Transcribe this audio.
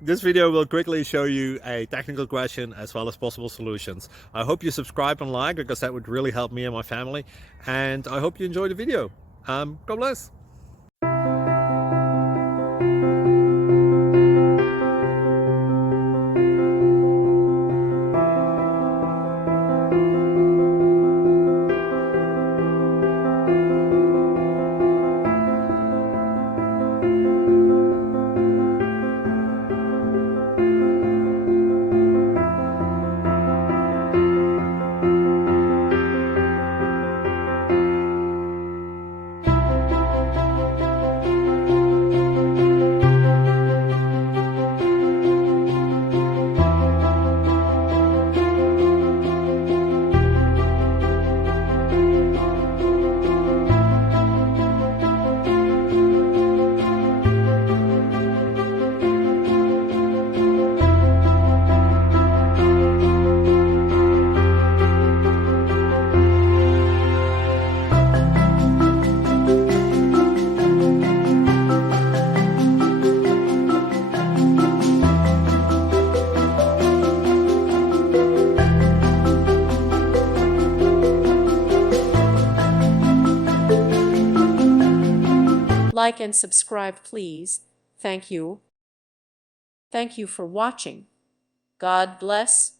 This video will quickly show you a technical question as well as possible solutions. I hope you subscribe and like because that would really help me and my family. And I hope you enjoy the video. God bless. Like and subscribe, please. Thank you. Thank you for watching. God bless.